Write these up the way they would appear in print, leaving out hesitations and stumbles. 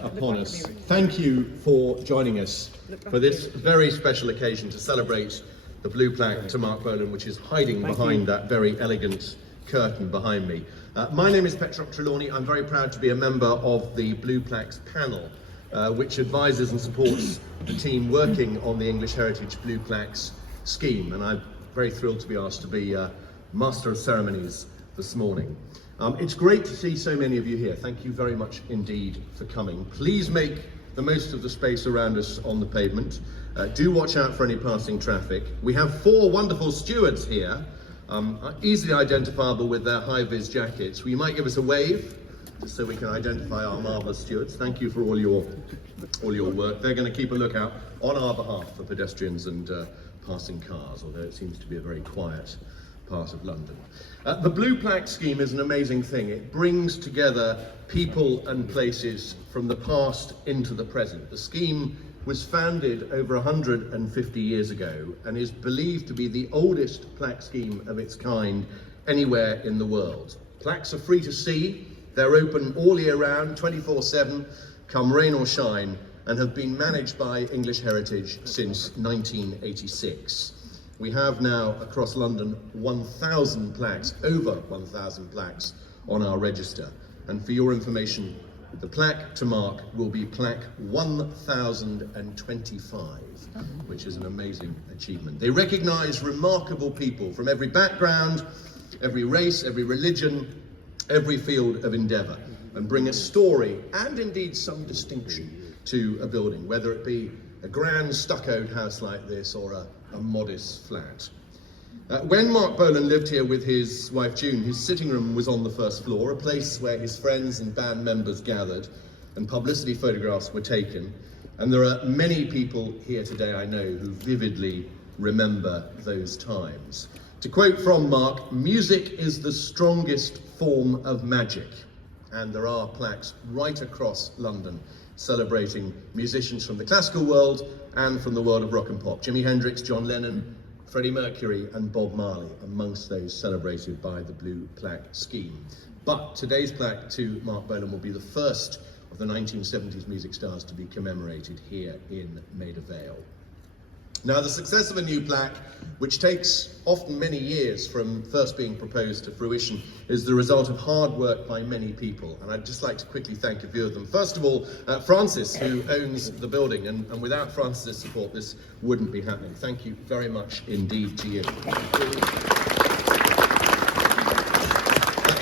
upon us. Thank you for joining us for this very special occasion to celebrate the blue plaque to Marc Bolan, which is hiding behind that very elegant curtain behind me. My name is Petroc Trelawney. I'm very proud to be a member of the Blue Plaques panel, which advises and supports the team working on the English Heritage Blue Plaques scheme, and I'm very thrilled to be asked to be Master of Ceremonies this morning. It's great to see so many of you here. Thank you very much indeed for coming. Please make the most of the space around us on the pavement. Do watch out for any passing traffic. We have 4 wonderful stewards here, easily identifiable with their high-vis jackets. Will you might give us a wave, just so we can identify our marvellous stewards. Thank you for all your work. They're going to keep a lookout on our behalf for pedestrians and passing cars, although it seems to be a very quiet part of London. The Blue Plaque scheme is an amazing thing. It brings together people and places from the past into the present. The scheme was founded over 150 years ago and is believed to be the oldest plaque scheme of its kind anywhere in the world. Plaques are free to see, they're open all year round, 24/7, come rain or shine, and have been managed by English Heritage since 1986. We have now across London 1,000 plaques, over 1,000 plaques on our register. And for your information, the plaque to Marc will be plaque 1025, which is an amazing achievement. They recognise remarkable people from every background, every race, every religion, every field of endeavour, and bring a story and indeed some distinction to a building, whether it be a grand stuccoed house like this or a modest flat. When Marc Bolan lived here with his wife June, his sitting room was on the first floor, a place where his friends and band members gathered and publicity photographs were taken. And there are many people here today I know who vividly remember those times. To quote from Marc, "Music is the strongest form of magic." And there are plaques right across London celebrating musicians from the classical world and from the world of rock and pop. Jimi Hendrix, John Lennon, Freddie Mercury and Bob Marley amongst those celebrated by the Blue Plaque scheme. But today's plaque to Marc Bolan will be the first of the 1970s music stars to be commemorated here in Maida, Vale. Now, the success of a new plaque, which takes often many years from first being proposed to fruition, is the result of hard work by many people. And I'd just like to quickly thank a few of them. First of all, Francis, who owns the building, and without Francis's support, this wouldn't be happening. Thank you very much indeed to you.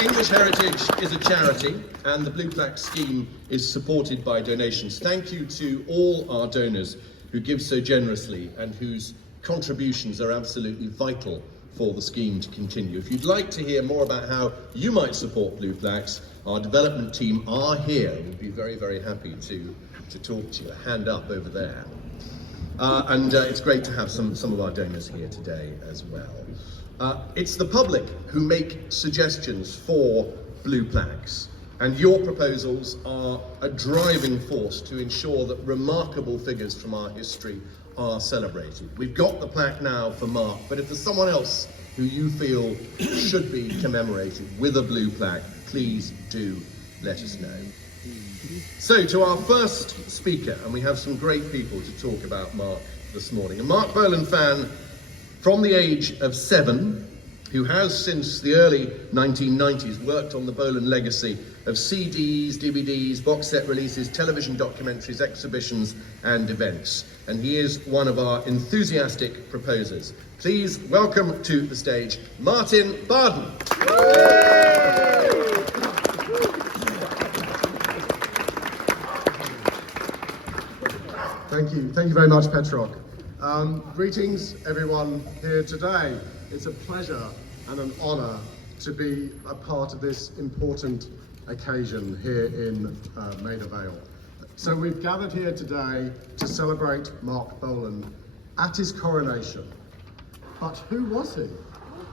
English Heritage is a charity, and the Blue Plaque scheme is supported by donations. Thank you to all our donors who give so generously and whose contributions are absolutely vital for the scheme to continue. If you'd like to hear more about how you might support Blue Plaques, our development team are here. We'd be very, very happy to talk to you. A hand up over there. It's great to have some of our donors here today as well. It's the public who make suggestions for Blue Plaques, and your proposals are a driving force to ensure that remarkable figures from our history are celebrated. We've got the plaque now for Marc, but if there's someone else who you feel should be commemorated with a blue plaque, please do let us know. So to our first speaker, and we have some great people to talk about Marc this morning. A Marc Bolan fan from the age of 7, who has since the early 1990s worked on the Bolan legacy of CDs, DVDs, box set releases, television documentaries, exhibitions and events. And he is one of our enthusiastic proposers. Please welcome to the stage Martin Barden. Thank you very much, Petroc. Greetings everyone here today. It's a pleasure and an honour to be a part of this important occasion here in Maida Vale. So we've gathered here today to celebrate Marc Bolan at his coronation. But who was he?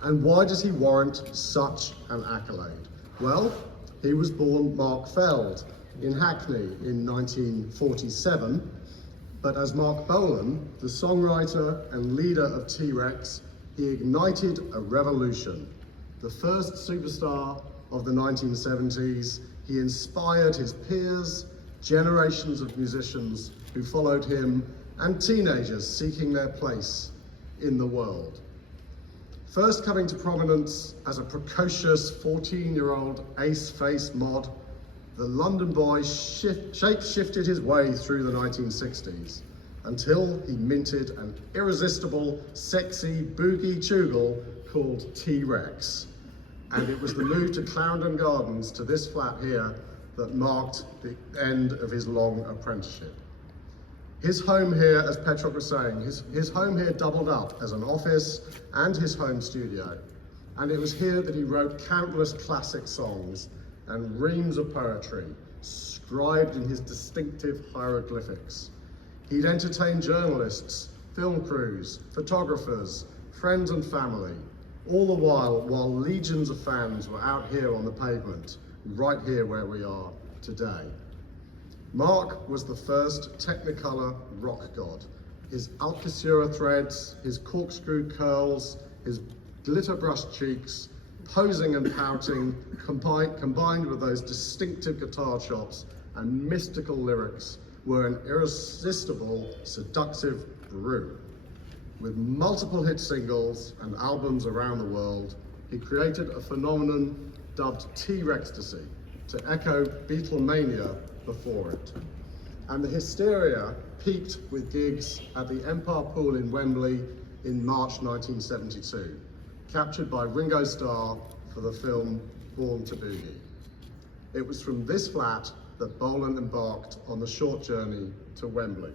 And why does he warrant such an accolade? Well, he was born Marc Feld in Hackney in 1947. But as Marc Bolan, the songwriter and leader of T-Rex, he ignited a revolution. The first superstar of the 1970s, he inspired his peers, generations of musicians who followed him, and teenagers seeking their place in the world. First coming to prominence as a precocious 14-year-old ace-face mod, the London boy shape-shifted his way through the 1960s until he minted an irresistible, sexy boogie tugel called T-Rex. And it was the move to Clarendon Gardens, to this flat here, that marked the end of his long apprenticeship. His home here, as Petrock was saying, his home here doubled up as an office and his home studio. And it was here that he wrote countless classic songs and reams of poetry, scribed in his distinctive hieroglyphics. He'd entertain journalists, film crews, photographers, friends and family, all the while legions of fans were out here on the pavement, right here where we are today. Marc was the first Technicolor rock god. His Alcasura threads, his corkscrew curls, his glitter brushed cheeks, posing and pouting, combined with those distinctive guitar chops and mystical lyrics, were an irresistible, seductive brew. With multiple hit singles and albums around the world, he created a phenomenon dubbed T-Rextasy to echo Beatlemania before it. And the hysteria peaked with gigs at the Empire Pool in Wembley in March 1972, captured by Ringo Starr for the film Born to Boogie. It was from this flat that Bolan embarked on the short journey to Wembley.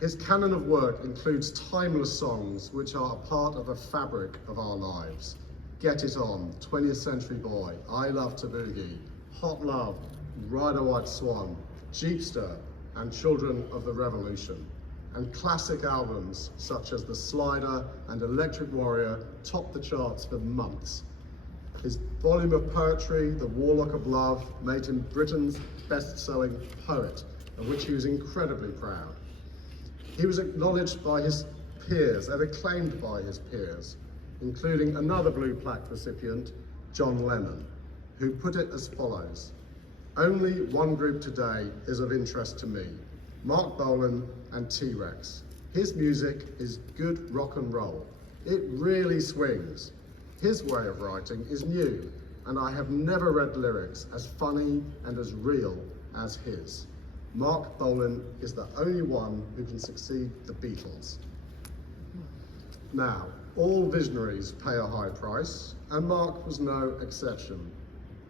His canon of work includes timeless songs which are a part of the fabric of our lives. Get It On, 20th Century Boy, I Love to Boogie, Hot Love, Ride a White Swan, Jeepster, and Children of the Revolution. And classic albums such as The Slider and Electric Warrior topped the charts for months. His volume of poetry, The Warlock of Love, made him Britain's best-selling poet, of which he was incredibly proud. He was acknowledged by his peers and acclaimed by his peers, including another Blue Plaque recipient, John Lennon, who put it as follows: "Only one group today is of interest to me, Marc Bolan and T-Rex. His music is good rock and roll. It really swings. His way of writing is new, and I have never read lyrics as funny and as real as his. Marc Bolan is the only one who can succeed the Beatles." Now, all visionaries pay a high price, and Marc was no exception.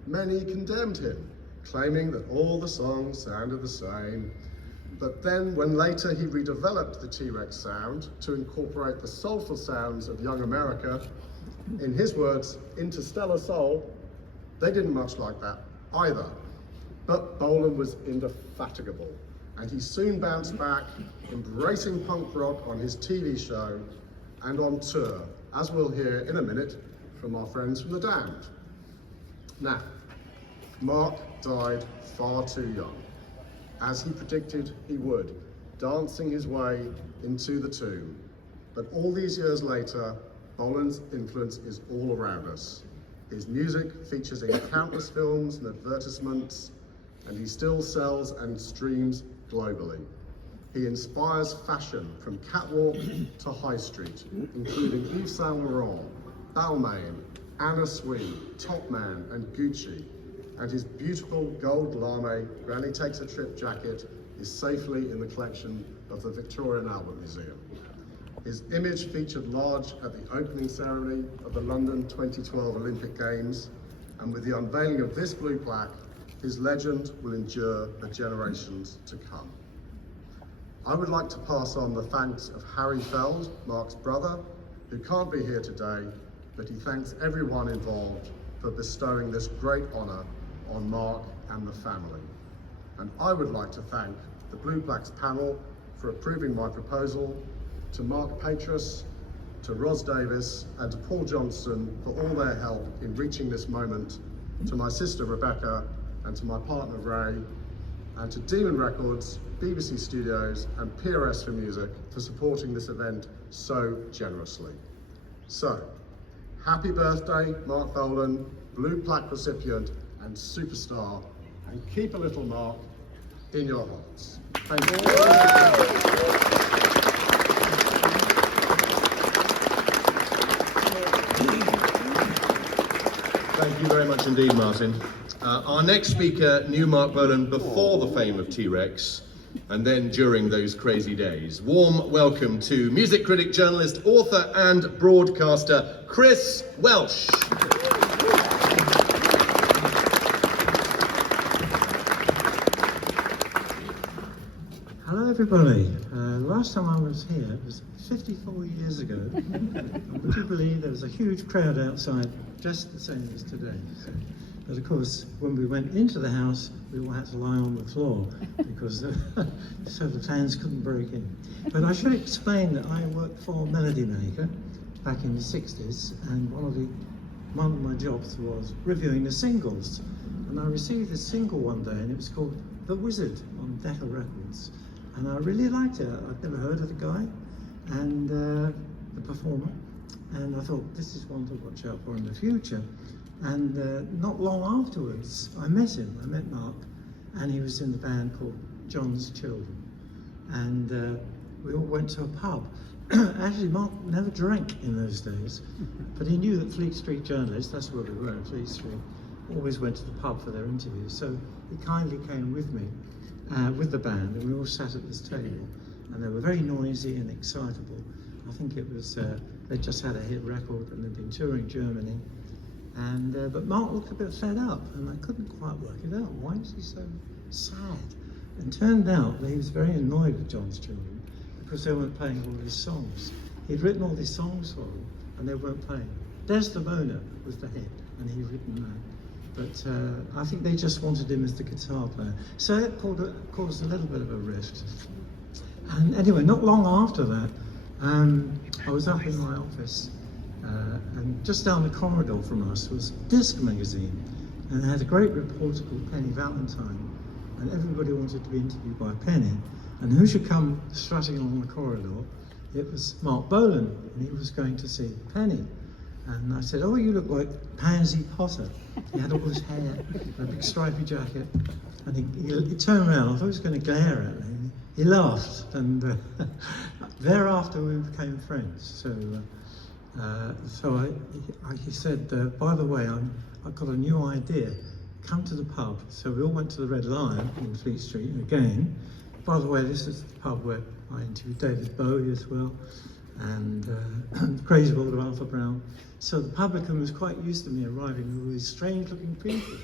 Many condemned him, claiming that all the songs sounded the same. But then, when later he redeveloped the T-Rex sound to incorporate the soulful sounds of young America, in his words, interstellar soul, they didn't much like that either. But Bolan was indefatigable, and he soon bounced back, embracing punk rock on his TV show and on tour, as we'll hear in a minute from our friends from The Damned. Now, Marc died far too young, as he predicted he would, dancing his way into the tomb. But all these years later, Bolan's influence is all around us. His music features in countless films and advertisements, and he still sells and streams globally. He inspires fashion from catwalk to high street, including Yves Saint Laurent, Balmain, Anna Sui, Topman, and Gucci. And his beautiful gold lame Granny Takes a Trip jacket is safely in the collection of the Victorian Albert Museum. His image featured large at the opening ceremony of the London 2012 Olympic Games, and with the unveiling of this blue plaque, his legend will endure for generations to come. I would like to pass on the thanks of Harry Feld, Marc's brother, who can't be here today, but he thanks everyone involved for bestowing this great honour on Marc and the family. And I would like to thank the Blue Plaques panel for approving my proposal, to Marc Patras, to Ros Davis, and to Paul Johnston for all their help in reaching this moment, to my sister Rebecca, and to my partner Ray, and to Demon Records, BBC Studios, and PRS for Music for supporting this event so generously. So, happy birthday, Marc Bolan, Blue Plaque recipient and superstar, and keep a little Marc in your hearts. Thank you. Thank you very much indeed, Martin. Our next speaker knew Marc Bolan before the fame of T-Rex, and then during those crazy days. Warm welcome to music critic, journalist, author and broadcaster, Chris Welsh. Hello everybody. Last time I was here was 54 years ago. Would you believe there was a huge crowd outside, just the same as today? But of course, when we went into the house, we all had to lie on the floor because so the fans couldn't break in. But I should explain that I worked for Melody Maker back in the 60s, and one of my jobs was reviewing the singles. And I received a single one day, and it was called The Wizard on Decca Records. And I really liked it. I'd never heard of the guy and the performer, and I thought this is one to watch out for in the future. And not long afterwards, I met him. I met Marc, and he was in the band called John's Children. And we all went to a pub. Actually, Marc never drank in those days, but he knew that Fleet Street journalists, that's where we were at Fleet Street, always went to the pub for their interviews. So he kindly came with me. With the band, and we all sat at this table, and they were very noisy and excitable. I think it was they just had a hit record and they'd been touring Germany, and but Marc looked a bit fed up, and I couldn't quite work it out. Why was he so sad? And turned out that he was very annoyed with John's Children because they weren't playing all his songs. He'd written all these songs for them, and they weren't playing. Desdemona was the hit, and he'd written that. But I think they just wanted him as the guitar player. So it caused a little bit of a rift. And anyway, not long after that, I was up in my office, and just down the corridor from us was Disc magazine. And it had a great reporter called Penny Valentine, and everybody wanted to be interviewed by Penny. And who should come strutting along the corridor? It was Marc Bolan, and he was going to see Penny. And I said, oh, you look like Pansy Potter. He had all his hair, a big stripy jacket. And he turned around, I thought he was going to glare at me. He laughed, and thereafter we became friends. So he said, by the way, I've got a new idea. Come to the pub. So we all went to the Red Lion in Fleet Street again. By the way, this is the pub where I interviewed David Bowie as well, and Crazy World of Arthur Brown. So the publican was quite used to me arriving with all these strange-looking people,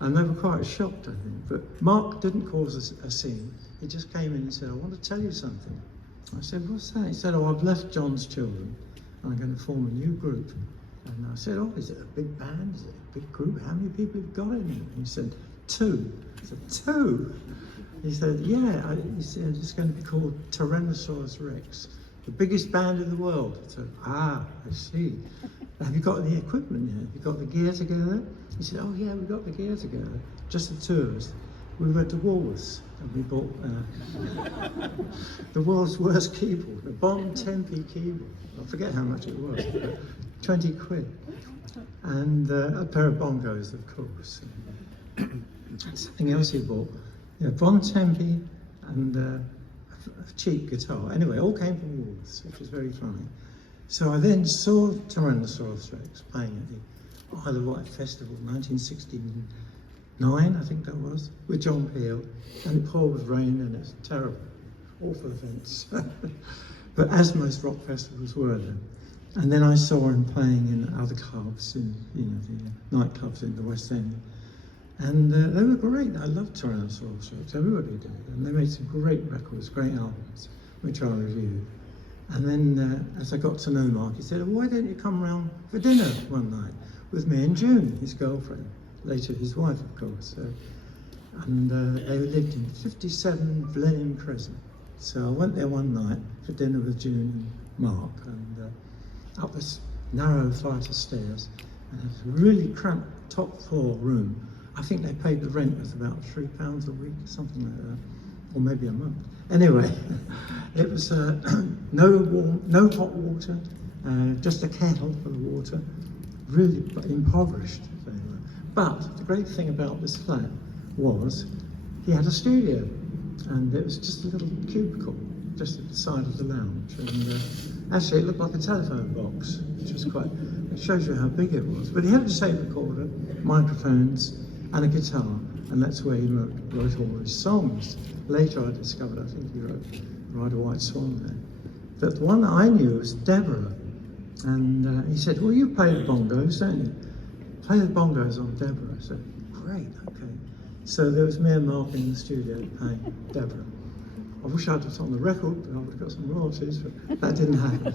and they were quite shocked, I think. But Marc didn't cause a scene. He just came in and said, I want to tell you something. I said, what's that? He said, oh, I've left John's Children, and I'm going to form a new group. And I said, oh, is it a big band? Is it a big group? How many people have got in it? And he said, 2. I said, 2? He said, yeah. He said, it's going to be called Tyrannosaurus Rex. The biggest band in the world. I said, I see. Have you got the equipment yet? Have you got the gear together? He said, oh yeah, we've got the gear together. Just the 2 of us. We went to Woolworths and we bought the world's worst keyboard, a Bon Tempi keyboard. I forget how much it was, but 20 quid. And a pair of bongos, of course. Something else he bought. Bon Tempi and a cheap guitar. Anyway, all came from Woolworths, which was very funny. So I then saw Tyrannosaurus Rex playing at the Isle of Wight Festival, 1969, I think that was, with John Peel, and it poured with rain, and it was terrible, awful events. But as most rock festivals were then. And then I saw him playing in other clubs, in the nightclubs in the West End. And they were great. I loved Tyrannosaurus Rex, everybody did. And they made some great records, great albums, which I reviewed. And then as I got to know Marc, he said, why don't you come round for dinner one night with me and June, his girlfriend, later his wife, of course. And they lived in 57 Blenheim Crescent. So I went there one night for dinner with June and Marc, and up this narrow flight of stairs, and it was a really cramped top floor room. I think they paid the rent was about £3 a week, something like that, or maybe a month. Anyway, it was no hot water, just a kettle for the water, really impoverished. But the great thing about this flat was he had a studio, and it was just a little cubicle just at the side of the lounge, and actually it looked like a telephone box, which was quite, it shows you how big it was. But he had a tape recorder, microphones, and a guitar, and that's where he wrote all his songs. Later I discovered, I think he wrote Ride a White Swan there. But the one that I knew was Deborah, and he said, well, you play the bongos, don't you? Play the bongos on Deborah. I said, great, okay. So there was me and Mark in the studio playing Deborah. I wish I'd have on the record, but I would have got some royalties, but that didn't happen.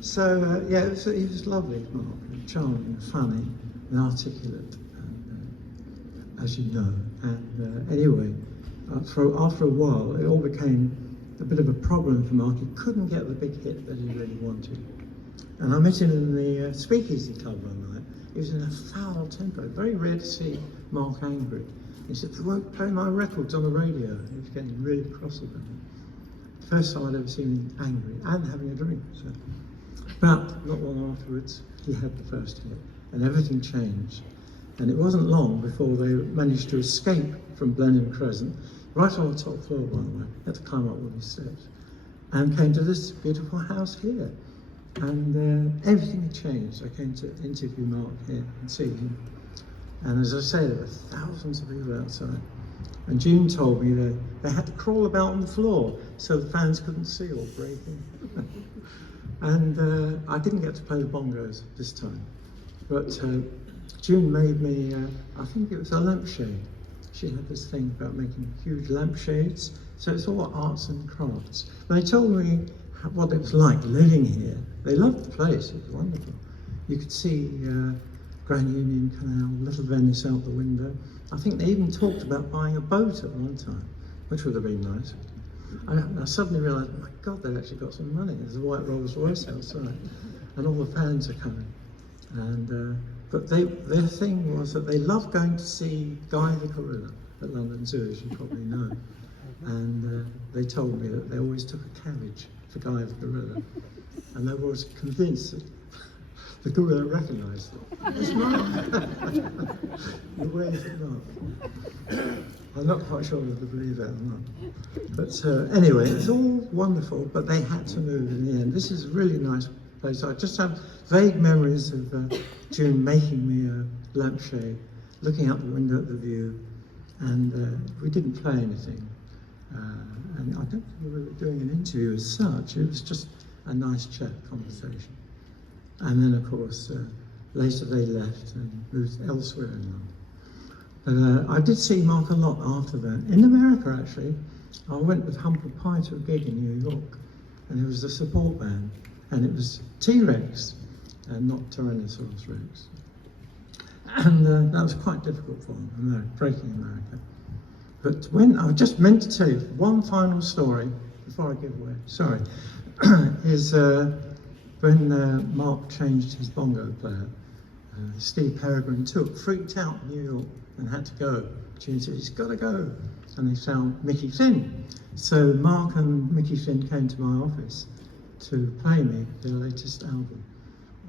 So yeah, he was lovely, Mark, and charming, and funny, and articulate, and, as you know. And anyway, after a while, it all became a bit of a problem for Mark. He couldn't get the big hit that he really wanted. And I met him in the Speakeasy Club one night. He was in a foul temper. Very rare to see Mark angry. He said, "You won't play my records on the radio." He was getting really cross about it. First time I'd ever seen him angry and having a drink. So. But not long afterwards, he had the first hit, and everything changed. And it wasn't long before they managed to escape from Blenheim Crescent, right on the top floor, by the way, had to climb up all these steps, and came to this beautiful house here. And everything had changed. I came to interview Mark here and see him. And as I say, there were thousands of people outside. And June told me that they had to crawl about on the floor so the fans couldn't see or break in. And I didn't get to play the bongos this time. But June made me, I think it was a lampshade. She had this thing about making huge lampshades. So it's all arts and crafts. And they told me what it was like living here. They loved the place, it was wonderful. You could see Grand Union Canal, Little Venice out the window. I think they even talked about buying a boat at one time, which would have been nice. I suddenly realised, oh my God, they've actually got some money. There's a white Rolls Royce outside, and all the fans are coming. And but their thing was that they loved going to see Guy the Gorilla at London Zoo, as you probably know. And they told me that they always took a carriage for Guy the Gorilla, and they were convinced that the gorilla recognised them. It's Mark. The way is it Mark? I'm not quite sure whether to believe that or not. But anyway, it's all wonderful, but they had to move in the end. This is a really nice place. I just have vague memories of June making me a lampshade, looking out the window at the view, and we didn't play anything. And I don't think we were doing an interview as such. It was just a nice chat, conversation. And then, of course, later they left and moved elsewhere in London. But I did see Mark a lot after that. In America, actually, I went with Humble Pie to a gig in New York, and it was a support band, and it was T-Rex, and not Tyrannosaurus Rex. And that was quite difficult for him, breaking America. But when, I just meant to tell you one final story before I give away, sorry, is when Mark changed his bongo player, Steve Peregrine freaked out in New York and had to go. June said, he's got to go. And they found Mickey Finn. So Mark and Mickey Finn came to my office to play me their latest album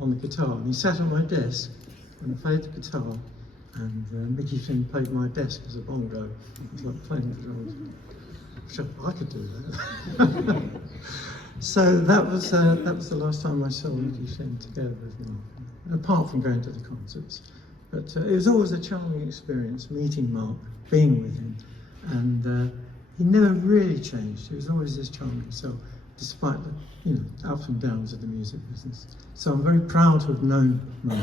on the guitar. And he sat on my desk and played the guitar, and Mickey Finn played my desk as a bongo. It was like playing the drums. I could do that. So that was the last time I saw Mickey Finn together with Mark, apart from going to the concerts. But it was always a charming experience meeting Mark, being with him, and he never really changed. He was always this charming self, despite the ups and downs of the music business. So I'm very proud to have known Mark,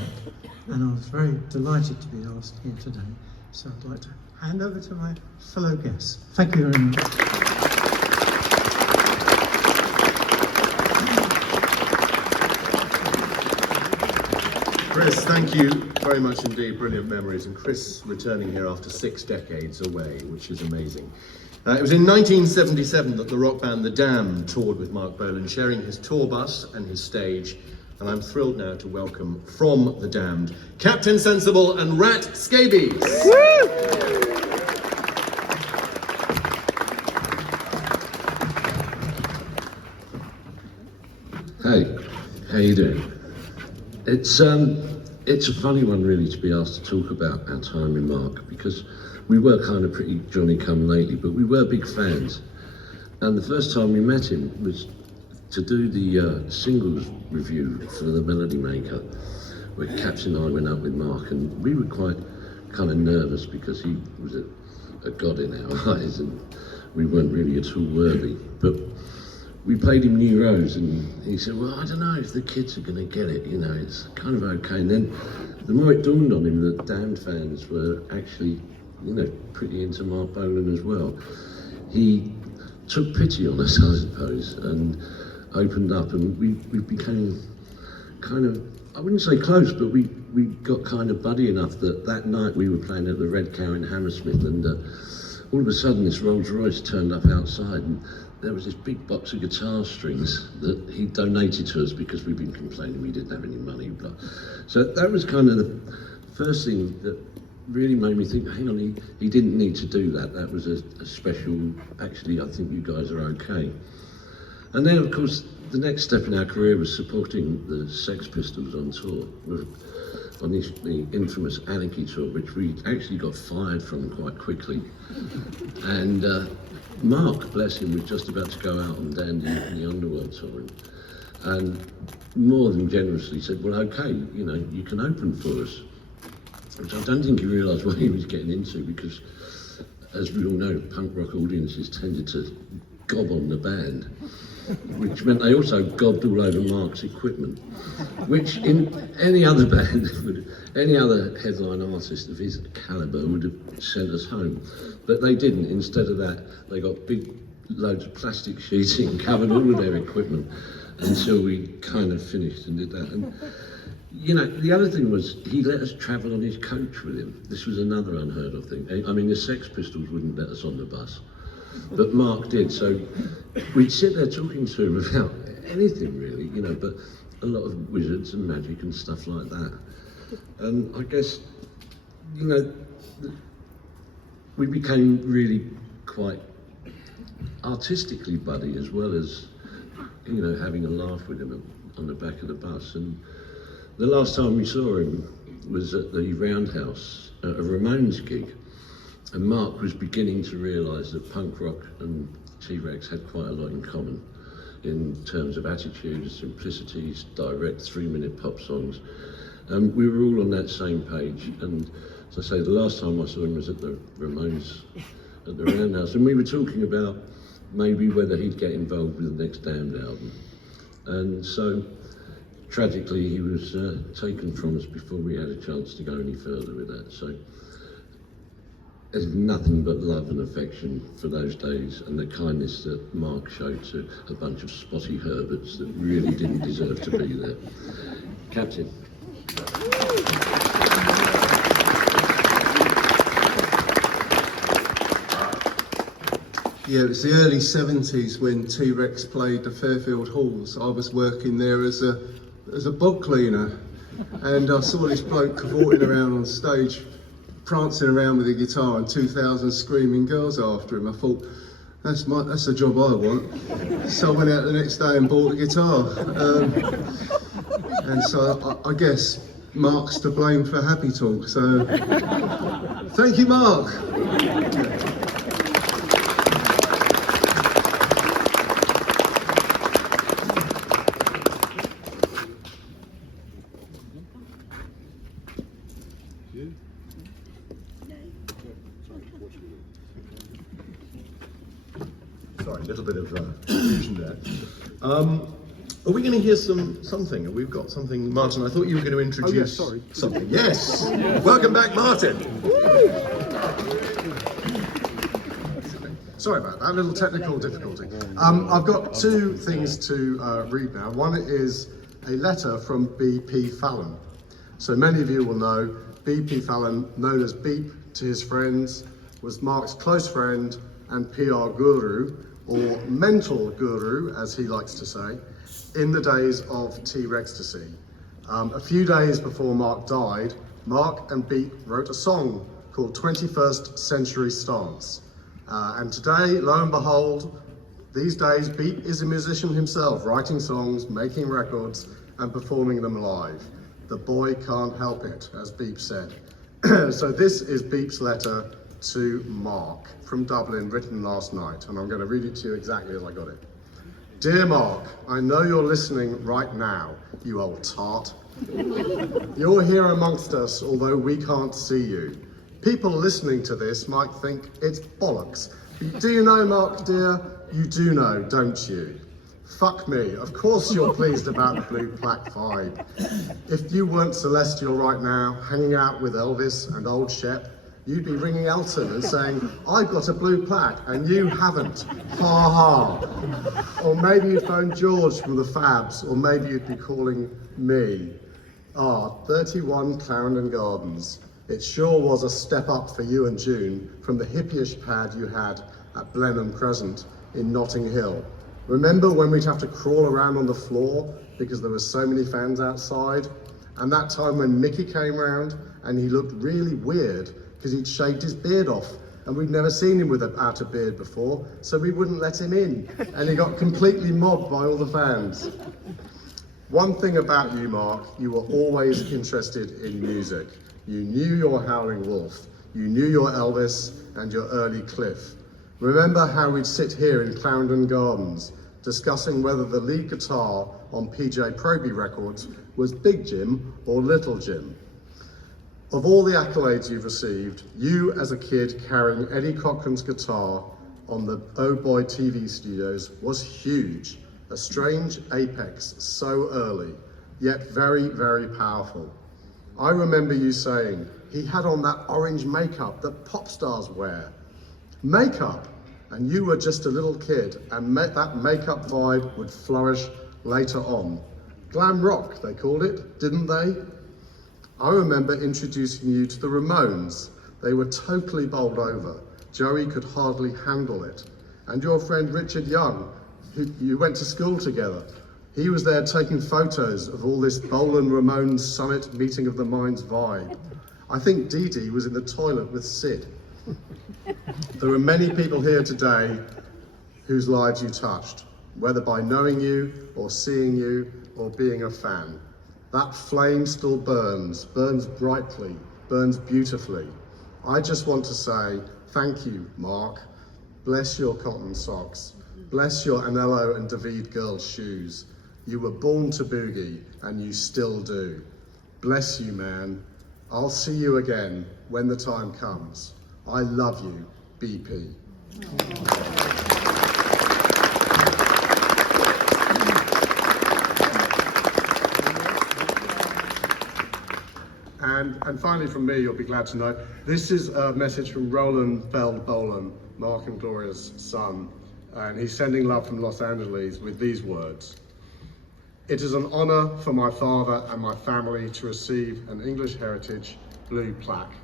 and I was very delighted to be asked here today. So I'd like to hand over to my fellow guests. Thank you very much. Chris, thank you very much indeed. Brilliant memories. And Chris returning here after 6 decades away, which is amazing. It was in 1977 that the rock band The Damned toured with Marc Bolan, sharing his tour bus and his stage. And I'm thrilled now to welcome from The Damned, Captain Sensible and Rat Scabies. Hey, how you doing? It's a funny one really to be asked to talk about our time with Marc, because we were kind of pretty Johnny-come-lately, but we were big fans. And the first time we met him was to do the singles review for the Melody Maker, where Caps and I went up with Marc, and we were quite kind of nervous because he was a god in our eyes, and we weren't really at all worthy. But we played him New Rose, and he said, well, I don't know if the kids are going to get it, you know, it's kind of okay. And then the more it dawned on him that Damned fans were actually, you know, pretty into Marc Bolan as well, he took pity on us, I suppose, and opened up, and we became kind of, I wouldn't say close, but we got kind of buddy enough that night we were playing at the Red Cow in Hammersmith, and all of a sudden this Rolls Royce turned up outside, and there was this big box of guitar strings that he donated to us because we'd been complaining we didn't have any money. But so that was kind of the first thing that really made me think, hang on, he didn't need to do that. That was a special, actually, I think you guys are okay. And then, of course, the next step in our career was supporting the Sex Pistols on tour, on the infamous Anarchy tour, which we actually got fired from quite quickly. And Marc, bless him, was just about to go out on Dandy in the Underworld touring, and more than generously said, well, okay, you know, you can open for us. Which I don't think he realised what he was getting into, because, as we all know, punk rock audiences tended to gob on the band, which meant they also gobbed all over Marc's equipment, which in any other band, any other headline artist of his calibre would have sent us home. But they didn't. Instead of that, they got big loads of plastic sheeting, covered all of their equipment until we kind of finished and did that. And, you know, the other thing was he let us travel on his coach with him. This was another unheard of thing. I mean, the Sex Pistols wouldn't let us on the bus, but Marc did. So we'd sit there talking to him about anything really, you know, but a lot of wizards and magic and stuff like that. And I guess, you know, we became really quite artistically buddy, as well as, you know, having a laugh with him on the back of the bus. And the last time we saw him was at the Roundhouse, at a Ramones gig, and Marc was beginning to realise that punk rock and T-Rex had quite a lot in common in terms of attitudes, simplicities, direct 3-minute pop songs. We were all on that same page, and as I say, the last time I saw him was at the Ramones at the Roundhouse, and we were talking about maybe whether he'd get involved with the next Damned album. And so, tragically, he was taken from us before we had a chance to go any further with that. So there's nothing but love and affection for those days, and the kindness that Marc showed to a bunch of spotty Herberts that really didn't deserve to be there. Captain. Yeah, it was the early 70s when T-Rex played the Fairfield Halls. I was working there as a bog cleaner, and I saw this bloke cavorting around on stage, prancing around with a guitar, and 2,000 screaming girls after him. I thought, that's the job I want. So I went out the next day and bought a guitar. And so I guess Marc's to blame for Happy Talk. So thank you, Marc. Sorry, a little bit of confusion there. Are we going to hear something? We've got something, Martin. I thought you were going to introduce something. Yes. Welcome back, Martin. Sorry about that, a little technical difficulty. I've got two things to read now. One is a letter from B.P. Fallon. So many of you will know B.P. Fallon, known as Beep to his friends, was Marc's close friend and PR guru, or mental guru, as he likes to say, in the days of T-Rextasy. A few days before Marc died, Marc and Beep wrote a song called 21st Century Stance. And today, lo and behold, these days, Beep is a musician himself, writing songs, making records, and performing them live. The boy can't help it, as Beep said. So this is Beep's letter to Marc from Dublin, written last night, and I'm going to read it to you exactly as I got it. Dear Marc, I know you're listening right now, you old tart. You're here amongst us, although we can't see you. People listening to this might think it's bollocks. Do you know, Marc dear? You do know, don't you? Fuck me, of course you're pleased about the Blue Plaque vibe. If you weren't celestial right now, hanging out with Elvis and old Shep, you'd be ringing Elton and saying, I've got a blue plaque and you haven't, ha ha. Or maybe you'd phone George from the Fabs, or maybe you'd be calling me. 31 Clarendon Gardens. It sure was a step up for you and June from the hippie-ish pad you had at Blenheim Crescent in Notting Hill. Remember when we'd have to crawl around on the floor because there were so many fans outside? And that time when Mickey came round and he looked really weird because he'd shaved his beard off and we'd never seen him without a beard before, so we wouldn't let him in. And he got completely mobbed by all the fans. One thing about you, Marc, you were always interested in music. You knew your Howling Wolf, you knew your Elvis and your early Cliff. Remember how we'd sit here in Clarendon Gardens discussing whether the lead guitar on PJ Proby records was Big Jim or Little Jim. Of all the accolades you've received, you as a kid carrying Eddie Cochran's guitar on the Oh Boy TV studios was huge, a strange apex so early, yet very, very powerful. I remember you saying, he had on that orange makeup that pop stars wear. Makeup, and you were just a little kid, and that makeup vibe would flourish later on. Glam rock, they called it, didn't they? I remember introducing you to the Ramones. They were totally bowled over. Joey could hardly handle it. And your friend Richard Young, who you went to school together, he was there taking photos of all this Bolan Ramones Summit Meeting of the Minds vibe. I think Dee Dee was in the toilet with Sid. There are many people here today whose lives you touched, whether by knowing you or seeing you or being a fan. That flame still burns brightly, burns beautifully. I just want to say thank you, Marc. Bless your cotton socks. Bless your Anello and David girls' shoes. You were born to boogie, and you still do. Bless you, man. I'll see you again when the time comes. I love you, BP. And finally from me, you'll be glad to know, this is a message from Roland Bolan, Marc and Gloria's son, and he's sending love from Los Angeles with these words. It is an honor for my father and my family to receive an English Heritage Blue Plaque.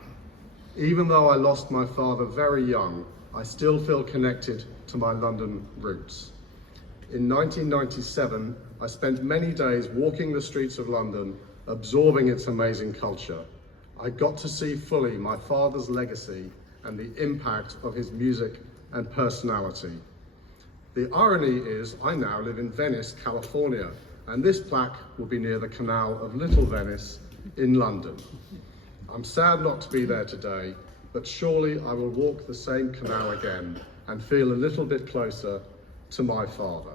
Even though I lost my father very young, I still feel connected to my London roots. In 1997, I spent many days walking the streets of London, absorbing its amazing culture. I got to see fully my father's legacy and the impact of his music and personality. The irony is I now live in Venice, California, and this plaque will be near the Canal of Little Venice in London. I'm sad not to be there today, but surely I will walk the same canal again and feel a little bit closer to my father.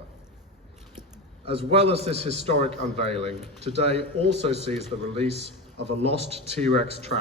As well as this historic unveiling, today also sees the release of a lost T-Rex track